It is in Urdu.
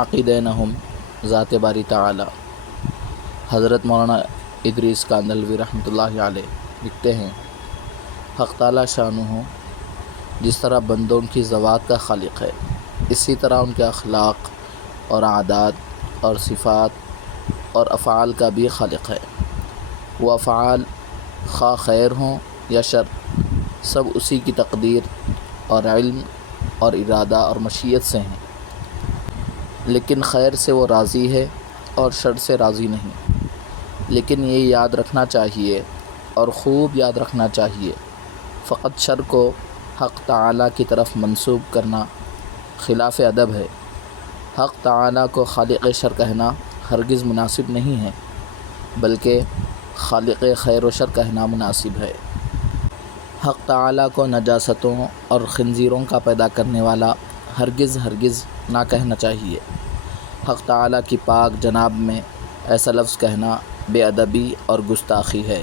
عقیدہ نہم ذات باری تعالی۔ حضرت مولانا ادریس کاندھلوی رحمۃ اللہ علیہ لکھتے ہیں، حق تعالی شانہ جس طرح بندوں کی ذوات کا خالق ہے، اسی طرح ان کے اخلاق اور عادات اور صفات اور افعال کا بھی خالق ہے۔ وہ افعال خواہ خیر ہوں یا شر، سب اسی کی تقدیر اور علم اور ارادہ اور مشیت سے ہیں، لیکن خیر سے وہ راضی ہے اور شر سے راضی نہیں۔ لیکن یہ یاد رکھنا چاہیے اور خوب یاد رکھنا چاہیے، فقط شر کو حق تعالی کی طرف منسوب کرنا خلاف ادب ہے۔ حق تعالی کو خالق شر کہنا ہرگز مناسب نہیں ہے، بلکہ خالق خیر و شر کہنا مناسب ہے۔ حق تعالی کو نجاستوں اور خنزیروں کا پیدا کرنے والا ہرگز نہ کہنا چاہیے۔ حق تعالی کی پاک جناب میں ایسا لفظ کہنا بے ادبی اور گستاخی ہے۔